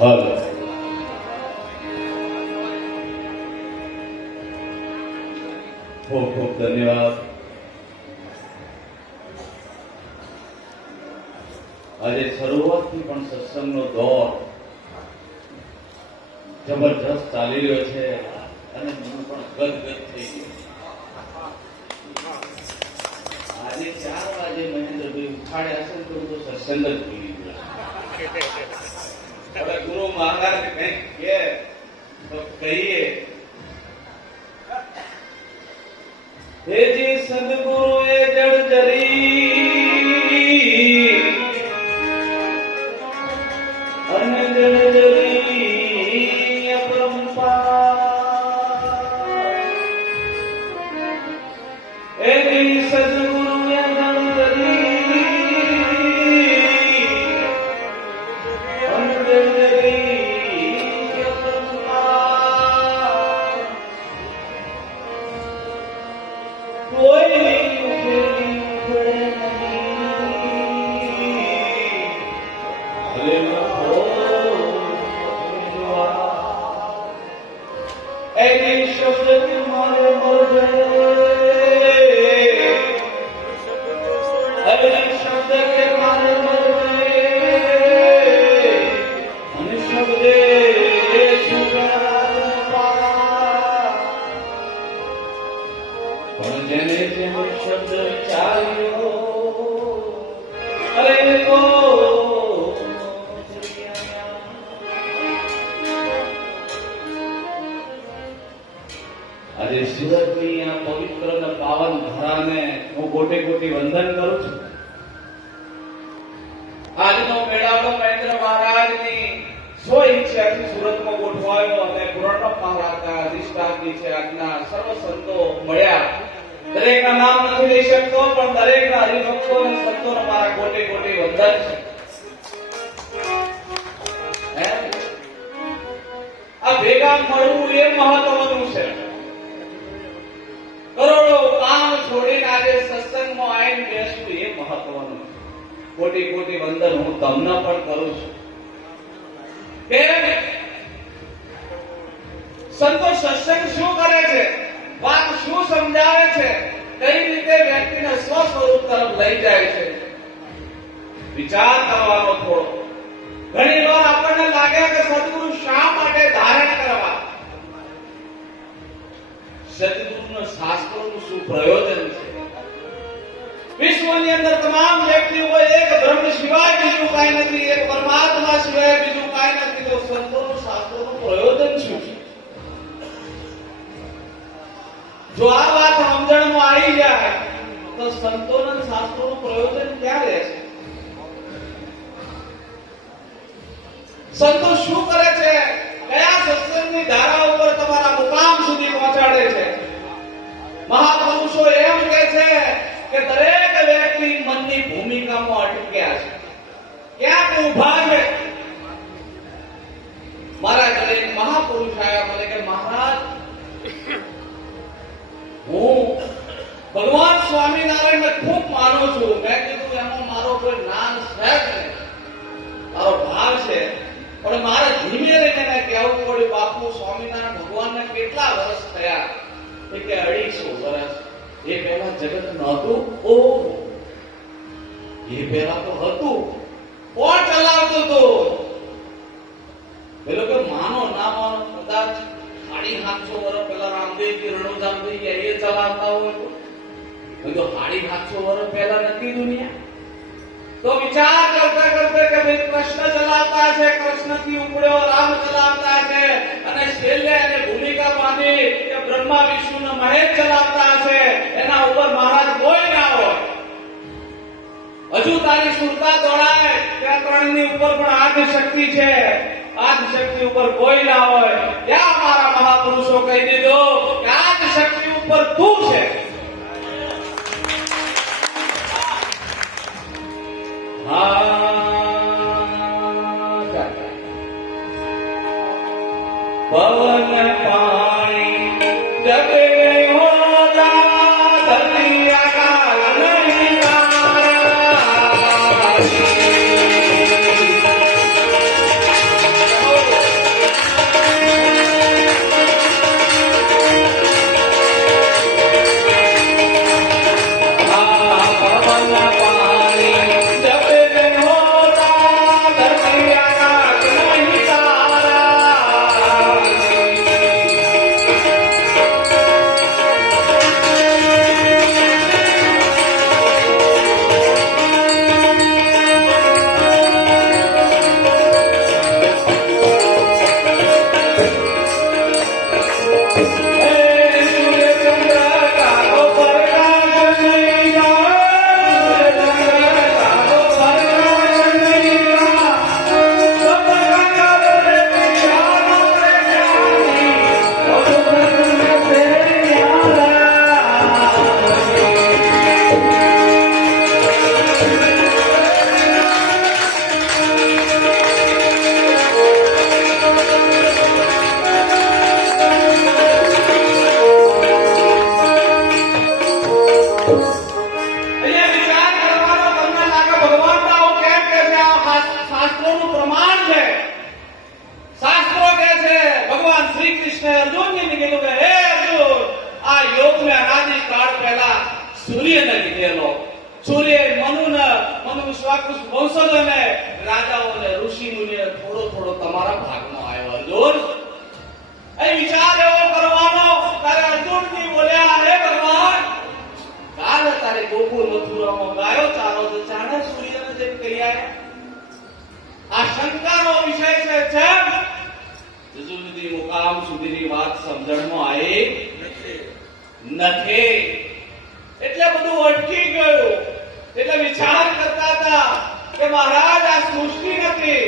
હલ ખૂબ ખૂબ ધન્યવાદ. આજે શરૂઆતથી પણ સત્સંગનો દોર જબરજસ્ત ચાલી રહ્યો છે અને હું પણ ગદગદ થઈ ગયો. આજે 4 વાગે મહેન્દ્રભાઈ ઉઠાડ્યા છે તો સત્સંગ જ ભૂલી ગયા. હવે ગુરુ મહારાજ કંઈક કે તો કહીએ. હેજી સદગુરુએ જળજરી અને જળજરી અપરંપાર. હેજી સદગુરુએ જળજરી અને જળજરી અપરંપાર. કોઈ શબ્દ વિચાર્યો અરે આજે સુરતની આ પવિત્ર અને પાવન ધરાને હું કોટી કોટી વંદન કરું છું. આજનો મેળાવડો મહેન્દ્ર મહારાજની સો ઈચ્છાથી સુરતમાં ગોઠવાયો અને પૂર્ણપ મહારાજના અધિષ્ઠાનની છે આજના સર્વ સંતો મળ્યા. દરેકના નામ નથી લઈ શકતો પણ દરેકના હરિભક્તો અને સંતોનો મારા કોટી કોટી વંદન છે. આ ભેગા મળવું એ મહત્વનું છે. કરોડો કામ છોડીને આજે સત્સંગમાં આવીને બેસવું એ મહત્વનું છે. કોટી કોટી વંદન હું તમને પણ કરું છું. કેમ સંતો સત્સંગ શું કરે છે, વાત શું સમજાવે છે, કઈ રીતે વ્યક્તિને સ્વ સ્વરૂપ તરફ લઈ જાય છે, વિચાર કરવાનો થોડો. ઘણી વાર આપણને લાગે કે સદગુરુ શા માટે ધારણ કરવા, સદગુરુના શાસ્ત્રોનું શું પ્રયોજન છે. વિશ્વની અંદર તમામ વ્યક્તિઓ એક બ્રહ્મ સિવાય બીજું કાંઈ નથી, એક પરમાત્મા સિવાય બીજું કાંઈ નથી, તો સંતોનું શાસ્ત્રોનું પ્રયોજન શું છે? જો આ વાત સમજણમાં આવી જાય તો સંતોના શાસ્ત્રોનું પ્રયોજન ક્યાં રહેશે? સંતો શું કરે છે, કયા સત્સંગની ધારા ઉપર તમારા મુકામ સુધી પહોંચાડે છે? મહાપુરુષો એમ કે છે કે દરેક વ્યક્તિ મનની ભૂમિકામાં અટક્યા છે, ક્યાંક ઊભા છે. મારા ઘરે એક મહાપુરુષ આવ્યા, મને કે મહારાજ હું ભગવાન સ્વામિનારાયણને ખૂબ માનું છું. મેં કીધું એમાં મારો કોઈ જ્ઞાન છે જ નહીં, મારો ભાવ છે, પણ મારે ધીમે રહીને એને કહેવું પડ્યું બાપુ સ્વામિનારાયણ ભગવાનને કેટલા વર્ષ થયા? એ કે 250 વર્ષ. એ પહેલા જગત નહોતું? ઓહ, એ પહેલા તો હતું. કોણ ચલાવતું હતું? પેલો કે માનો ના માનો, કદાચ 750 વર્ષ પહેલા રામદેવજી રણોજામ થઈ ગયા એ ચલાવતા હોય તો 750 વર્ષ પહેલા નથી દુનિયા. તો વિચાર કરતા કરતા કે ભાઈ કૃષ્ણ ચલાવતા છે, કૃષ્ણથી ઉપડ્યો રામ ચલાવતા છે, અને છેલ્લે એને ભૂમિકા બાંધી કે બ્રહ્મા વિષ્ણુ મહેશ ચલાવતા છે, એના ઉપર મહારાજ કોઈ ના હોય. હજુ તારી સુરતા દોડાય ત્યાં ત્રણની ઉપર પણ આદિ શક્તિ છે, આદિ શક્તિ ઉપર કોઈ ના હોય. ત્યાં મારા મહાપુરુષો કહી દીધું કે આદિ શક્તિ ઉપર તું છે. પવન પાણી જગ વંશજોને રાજાઓને ઋષિ મુનિને થોડો થોડો તમારા ભાગમાં આવ્યો અર્જુન એ વિચાર એવો કરવાનો તારે અર્જુનજી બોલ્યા હે ભગવાન કાલે તારે ગોકુળ મથુરામાં ગાયો ચારો તો ચાણે સૂર્યને જેમ કહી આવ્યા આ શંકાનો વિષય છે જુદી મુકામ સુધીની વાત સમજણમાં આવી નથી એટલે બધું અટકી ગયું એટલે વિચાર કરતા હતા કે મહારાજ આ સૃષ્ટિ નથી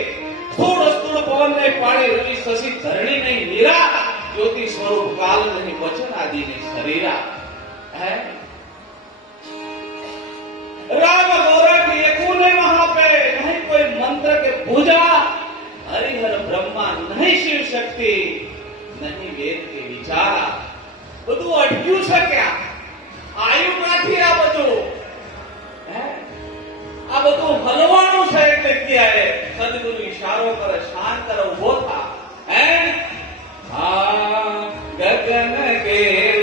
સ્થૂળ સ્થૂળ પવનને પાણી રવિ શશી ધરણી નહીં મીરા જ્યોતિ સ્વરૂપ કાલ નહીં વચન આદિ નહીં શરીરા હે राम गोरख एकू नहीं वहां पे नहीं कोई मंत्र के पूजा हरिहर ब्रह्मा नहीं शिव शक्ति नहीं वेद के विचार બધું અટક્યું છે ક્યાં આયુ નથી આ બધું આ બધું હલવાનું છે એક જગ્યાએ સદગુરુ ઈશારો કરે શાંત કરે ઉભો થા હે હા ગગન કે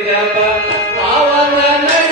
જબ પાવન નહીં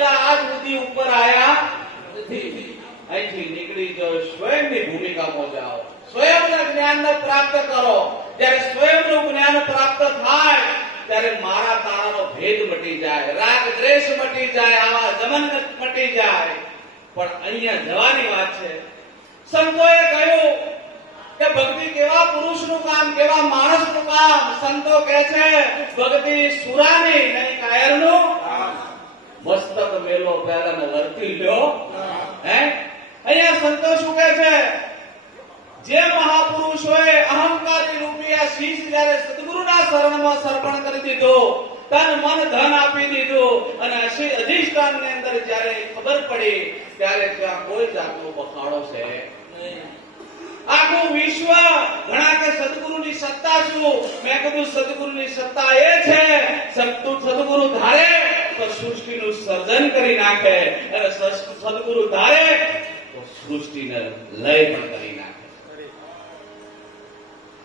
ભણેલા આજ સુધી ઉપર આયા નથી. અહીંથી નીકળી જાઓ, સ્વયંની ભૂમિકામાં જાઓ, સ્વયંના જ્ઞાનને પ્રાપ્ત કરો. જ્યારે સ્વયંનું જ્ઞાન પ્રાપ્ત થાય ત્યારે મારા તારાનો ભેદ મટી જાય, રાગ દ્વેષ મટી જાય, આવા જમન મટી જાય. પણ અહીંયા જવાની વાત છે. સંતોએ કહ્યું કે ભક્તિ કેવા પુરુષનું કામ, કેવા માણસનું કામ. સંતો કહે છે ભક્તિ સુરાની નહીં કાયરનું. મસ્તક મેલો પહેલા વર્તી લ્યો. અહીંયા સંતો શું કહે છે? જે મહાપુરુષોએ અહંકારી રૂપી આ શીશ જ્યારે સદગુરુના શરણમાં સમર્પણ કરી દીધો, તન મન ધન આપી દીધું, અને અધિષ્ઠાનની અંદર જ્યારે ખબર પડી ત્યારે ત્યાં કોઈ જાતનો બખાડો છે નહીં. આખું વિશ્વ ઘણા કે સદગુરુની સત્તા શું? મેં કીધું સદગુરુની સત્તા એ છે, સદગુરુ ધારે તો સૃષ્ટિનું સર્જન કરી નાખે, અને સદગુરુ ધારે તો સૃષ્ટિને લય પણ કરી નાખે.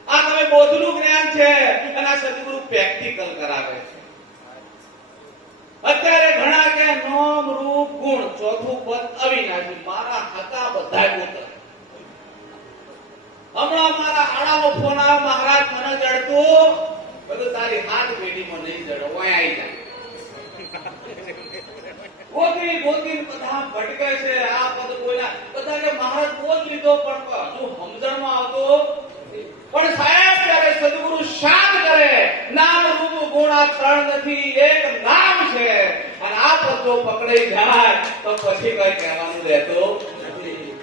આ તમે બોધનું જ્ઞાન છે, અને આ સદગુરુ પ્રેક્ટિકલ કરાવે છે. અત્યારે ઘણા કે નામ રૂપ ગુણ ચોથું પદ અવિનાશી, મારા હતા બધા પુત્ર. હમણાં મારા આડાનો ફોન આવ્યો, મહારાજ મને જડતું, બધું તારી હાથ પેઢીમાં નહીં જડો, ઓય આવી જાય. ગોતી ગોતી બધા ભટકે છે. આ પદ કોઈના બધા કે મહારાજ બોલ લીધો, પણ હજુ સમજણમાં આવતો. પણ સાહેબ ત્યારે સદગુરુ શાંત કરે, નામ રૂપ ગુણ આ ત્રણ નથી, એક નામ છે. અને આ પદ જો પકડાઈ જાય તો પછી કઈ કહેવાનું રહેતું નથી.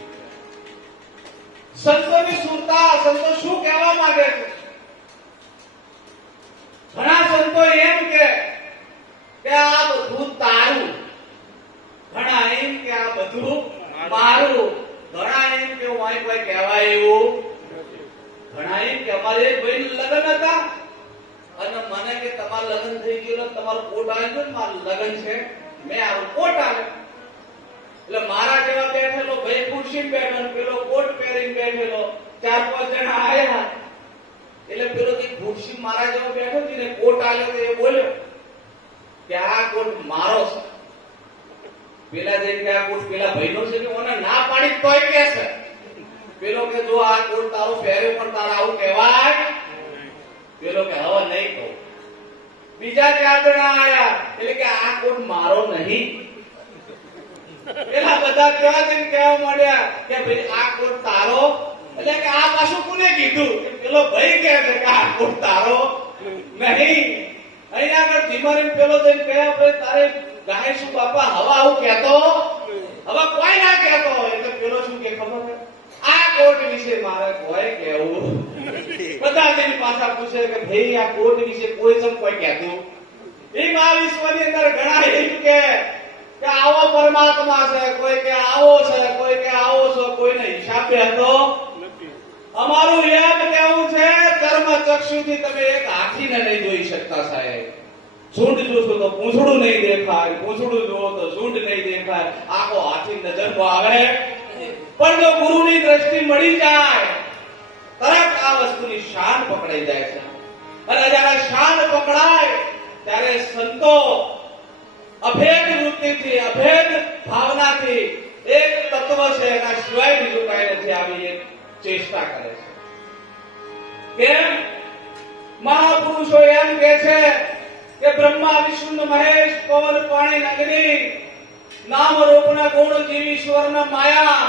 સંતોની સુરતા, સંતો શું કહેવા માંગે છે? ઘણા સંતો એમ કે આ બધું તારું, ઘણા એમ કે આ બધું મારું, ઘણા એમ કે હું કોઈ કહેવાય એવું, ઘણા એમ કે અમારે ભાઈ લગ્ન હતા અને મને કે તમારું લગ્ન થઈ ગયું, તમારું કોટ આવી ગયો, મારું લગ્ન છે, મેં આવું કોટ આવે. એટલે મારા જેવા બેઠેલો ભાઈ ખુરશી બેઠો, પેલો કોટ પહેરીને બેઠેલો, 4-5 જણા આયા. એટલે પેલો જે ખુરશી મારા જેવો બેઠો છે ને કોટ આલ્યો, એ બોલ્યો કે આ કોટ મારો છે. પેલા જઈને કે આ કોટ પેલા ભાઈનો છે, કે ઓને ના પાડી તોય કે છે. પેલો કે જો આ કોટ તારો પહેર્યો પણ તારા આવું કહેવાય. પેલો કે હવે નહીં કહું. બીજા 4 જણા આયા, એટલે કે આ કોટ મારો નહીં. પેલા બધા કહેવા માંડ્યા કે ભાઈ આ કોટ તારો. એટલે કે આ પાછું કોને કીધું? પેલો ભાઈ કહે છે કે આ કોટ તારો નહીં. અહીંયા આગળ ધીમારી પેલો જઈને કહ્યા, ભાઈ તારે ગાય શું બાપા હવા આવું કહેતો, હવે કોઈ ના કહેતો. એટલે પેલો શું કે ખબર છે? આ કોટ વિશે મારે કોઈ કહેવું. બધા તેની પાછા પૂછે કે ભાઈ આ કોટ વિશે કોઈ સમ કોઈ કહેતું. એમ આ વિશ્વની અંદર ઘણા એમ કે આવો પરમાત્મા છે, કોઈ કે આવો છે, કોઈ કે આવો છે, કોઈને હિસાબે હતો. અમારું એમ કહેવું છે, કર્મ ચક્ષુથી તમે એક હાથીને નહીં જોઈ શકતા સાહેબ. ઝુંડ જોશો તો પૂંછડું નહીં દેખાય, પૂંછડું જોવો તો ઝુંડ નહીં દેખાય, આખો હાથી નજરમાં આવે. પણ જો ગુરુની દ્રષ્ટિ મળી જાય તરત આ વસ્તુની શાન પકડાઈ જાય છે. અને જ્યારે શાન પકડાય ત્યારે સંતો અભેદ વૃત્તિથી, અભેદ ભાવનાથી એક તત્વ છે, એના સિવાય બીજું કઈ નથી, આવી એક ચેષ્ટા કરે છે. કેમ? મહાપુરુષો એમ કે છે કે બ્રહ્મા વિષ્ણુ મહેશ પવન પાણી અગ્નિ નામ રૂપના ગુણ જીવ ઈશ્વરના માયા,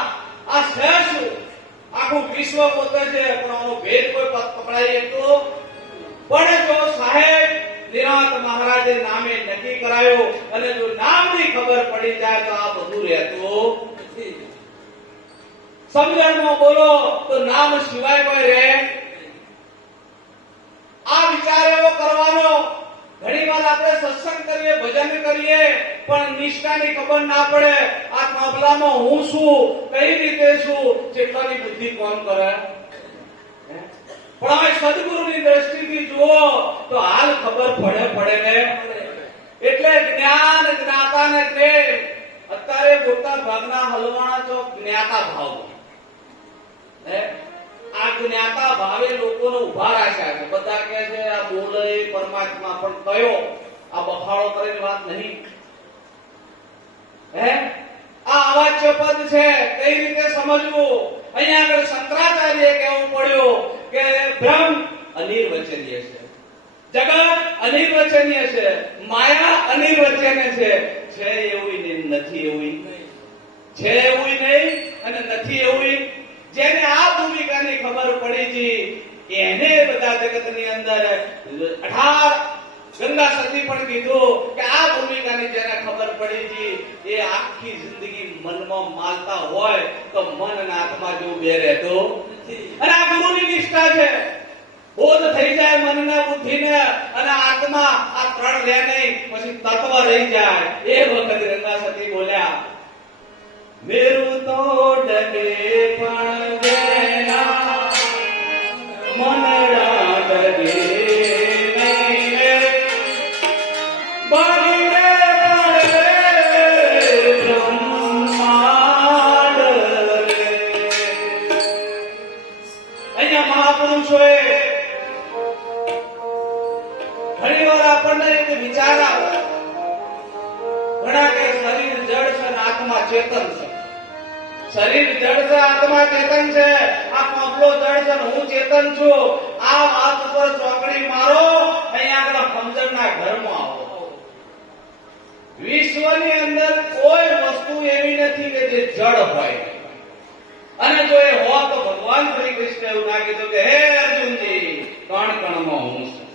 આ શ્રેષ્ઠ આખું વિશ્વ પોતે છે, પણ આનો ભેદ કોઈ પકડાય તો. પણ જો સાહેબ નિરાંત મહારાજે નામે નક્કી કરાયો અને જો નામની ખબર પડી જાય તો આ બધું રહેતું નથી. સમજણમાં બોલો તો નામ સિવાય કોઈ રહે. આ વિચાર એવો કરવાનો. ઘણી વાર આપણે સત્સંગ કરીએ, ભજન કરીએ, પણ નિષ્ઠાની ખબર ના પડે. આ મામલામાં હું શું, કઈ રીતે શું, જેટલાની બુદ્ધિ કોણ કરે. પણ હવે સદગુરુની દ્રષ્ટિથી જુઓ તો હાલ ખબર પડે ને. એટલે જ્ઞાન, જ્ઞાતા ને પ્રેમ. અત્યારે મોટા ભાગના હલવાણા તો જ્ઞાતા ભાવ. આ જ્ઞાતા ભાવે લોકોને ઉભા રાખ્યા છે. બધા કહે છે આ બોલે પરમાત્મા, પણ કયો? આ બખાડો કરીને વાત નહીં. પદ છે કઈ રીતે સમજવું? અહીંયા આગળ શંકરાચાર્ય કહેવું પડ્યું કે બ્રહ્મ અનિર્વચનીય છે, જગત અનિર્વચનીય છે, માયા અનિર્વચનીય છે એવું ને નથી એવું, છે એવું નહીં અને નથી એવું. જેને આ ભૂમિકાની ખબર પડી છે એને બધા જગતની અંદર 18 ગંગા સતી પણ કીધું કે આ ભૂમિકાની જેને ખબર પડી છે એ આખી જિંદગી મનમાં માલતા હોય તો મન અને આત્મા જેવું બે રહેતો નથી. અને આ ગુરુની નિષ્ઠા છે. બોધ થઈ જાય મનને, બુદ્ધિને અને આત્મા, આ ત્રણ લે નહીં, પછી તત્વ રહી જાય. એ વખત ગંગા સતી બોલ્યા, મેરું તો ડગે પણ જેના મનડા ડગે નહીં રે, બારી રે પડે બ્રહ્માંડ રે. અહીંયા મહાપુરુષોએ ઘણી વાર આપણને એક વિચાર આવે, ઘણા કે શરીર જડ છે અને આત્મા ચેતન છે. શરીર જડ છે, આત્મા ચેતન છે. આ પાંપલો જડ છે ને હું ચેતન છું. આ વાત ઉપર ચોકડી મારો, અહીંયા આગળ સમજણના ઘરમાં આવો. વિશ્વની અંદર કોઈ વસ્તુ એવી નથી કે જે જડ હોય, અને જો એ હોય તો ભગવાન શ્રી કૃષ્ણ એવું ના કીધું કે હે અર્જુનજી કણ કણમાં હું છું.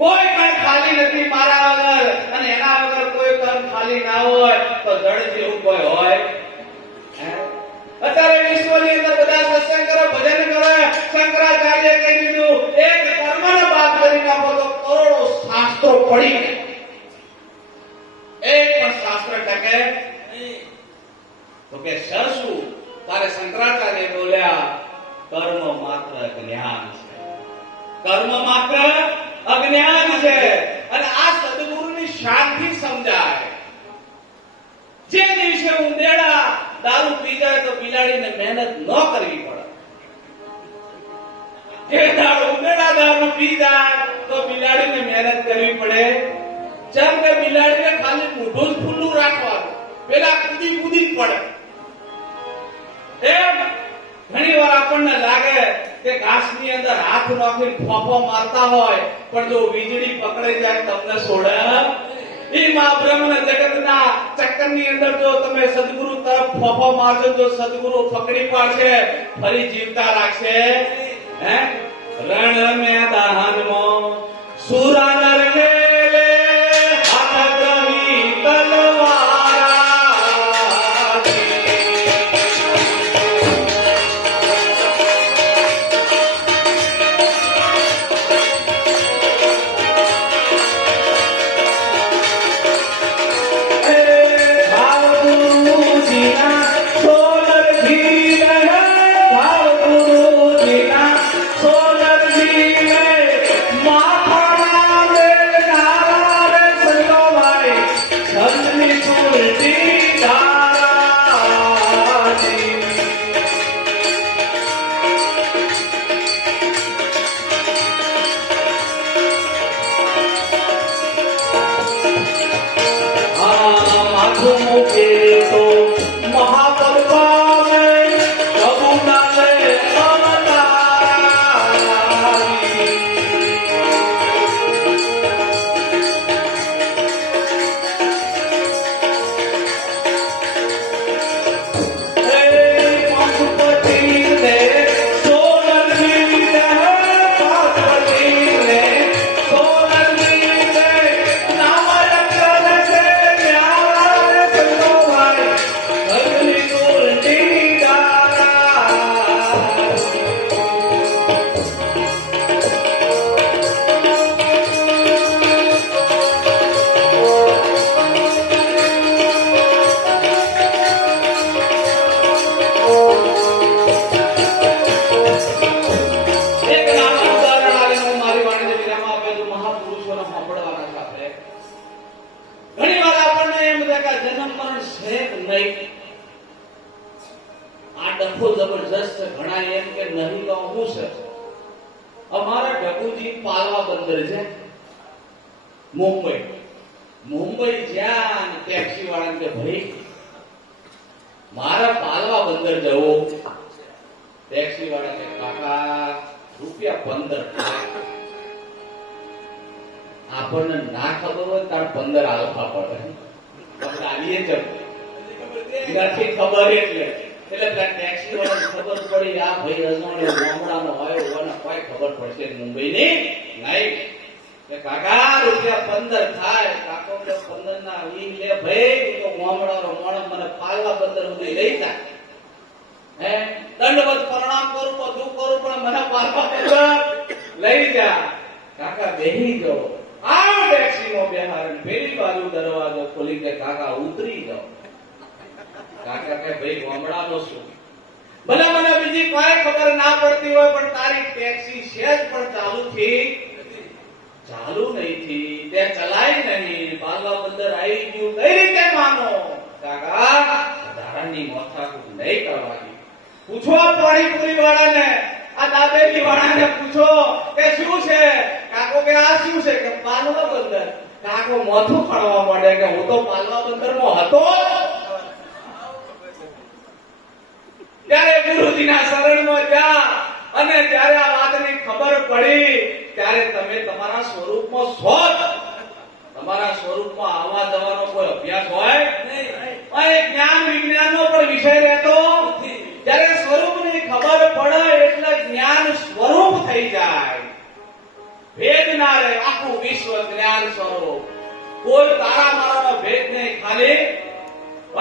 કોઈ કણ ખાલી નથી મારા વગર, અને એના વગર કોઈ કણ ખાલી ના હોય તો જડ જેવું કોઈ હોય? અત્યારે વિશ્વની અંદર બધા સત્સંગ કરે, ભજન કરે. શંકરાચાર્ય કહી દીધું એક કર્મને બાદ કરી નાખો તો કરોડો શાસ્ત્રો પડી ગયા, એક પણ શાસ્ત્ર ટકે નહીં. તો કે શું? તારે શંકરાચાર્ય બોલ્યા કર્મ માત્ર જ્ઞાન છે, કર્મ માત્ર અજ્ઞાન છે. અને આ સદગુરુની શાંતિ સમજાય. જે દિવસે ઉંદેડા દારૂ પી જાય તો બિલાડીને મહેનત ન કરવી પડે. જે દારૂ ઉંદેડા દારૂ પી જાય તો બિલાડીને મહેનત કરવી પડે. જેમ કે બિલાડીને ખાલી મોઢું જ ખુલ્લું રાખવાનું, પેલા કૂદી કૂદી પડે. એમ ઘણી વાર આપણને લાગે કે ઘાસની અંદર હાથ નાખીને ફોફો મારતા હોય, પણ જો વીજળી પકડાઈ જાય તમને છોડે? એ મહાબ્રહ્મના જગતના ચક્કરની અંદર જો તમે સદગુરુ તરફ ફોફો મારજો, જો સદગુરુ પકડી પાડશે, ફરી જીવતા રાખશે. હે રણ મેદાનમાં સુરા નર મેલે હાથ ગ્રહી તલવારા. જબરજસ્ત ઘણા એમ કે નહીં તો હું છે. અમારા ઢકુજી પાલવા બંદર છે મુંબઈ જ્યાં ટેક્સી વાળાને કે ભાઈ મારા પાલવા બંદર જવું. ટેક્સી વાળા કે કાકા ₹15 થાય. આપણને ના ખબર હોય તાર 15 આલવા પડે. આપણે આવીએ જ નથી ખબર એટલે પેલા ટેક્સી વાળાને ખબર પડી આ ભાઈ રજવાડે ગામડાનો આવ્યો અને કોઈ ખબર પડશે મુંબઈની નહીં કે કાકા ₹15 થાય. કાકો કે 15 ના 20 લે ભાઈ તો ગામડાનો મોણસ મને પાલવા બંદર સુધી લઈ જાય. હે દંડવત પ્રણામ કરું બધું કરું પણ મને પાલવા બંદર લઈ જા. કાકા બેહી ગયો. આવ ટેક્સી નો બેહાર પેલી બાજુ દરવાજો ખોલી કે કાકા ઉતરી જાઓ. કાકા કે ભાઈ ગામડાનો શું ભલે મને બીજી કોઈ ખબર ના પડતી હોય પણ તારી ટેક્સી સહેજ પણ ચાલુ નહીં થી તે ચલાય નહીં. પાલવા બંદર આવી ગયું કઈ રીતે માનો? કાકા ધારાની મોથાકૂટ નહીં કરવાની. પૂછો પાણીપુરી વાળાને આ દાબેલી વાળાને પૂછો કે શું છે. કાકો કે આ શું છે કે પાલવા બંદર. કાકો મોથું ખણવા માંડે કે હું તો પાલવા બંદરમાં હતો. ત્યારે ગુરુજીના શરણમાં જા અને જ્યારે આ વાતની ખબર પડી ત્યારે તમે તમારા સ્વરૂપમાં શોધ. તમારા સ્વરૂપમાં આવવા જવાનો કોઈ અભ્યાસ હોય નહીં. અને જ્ઞાન વિજ્ઞાનનો પણ વિષય રહેતો નથી. જ્યારે સ્વરૂપની ખબર પડે એટલે જ્ઞાન સ્વરૂપ થઈ જાય. ભેદ ના રહે. આખું વિશ્વ જ્ઞાન સ્વરૂપ. કોઈ તારા મારાનો ભેદ નહીં. ખાલી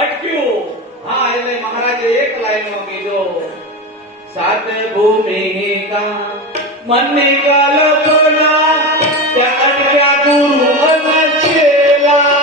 અટક્યું. હા એટલે મહારાજે એક લાઈનમાં કીધો સાત ભૂમિ કા મને કલ્પના ત્યાં અટક્યા ગુરુ અને ચેલા.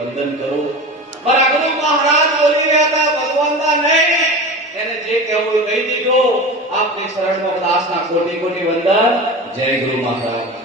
વંદન કરું. મારા ગુરુ મહારાજ બોલી રહ્યા હતા ભગવાનના નહીં. એને જે કહેવું કહી દીધું. આપની શરણમાં દાસના કોટી કોટી વંદન. જય ગુરુ મહારાજ.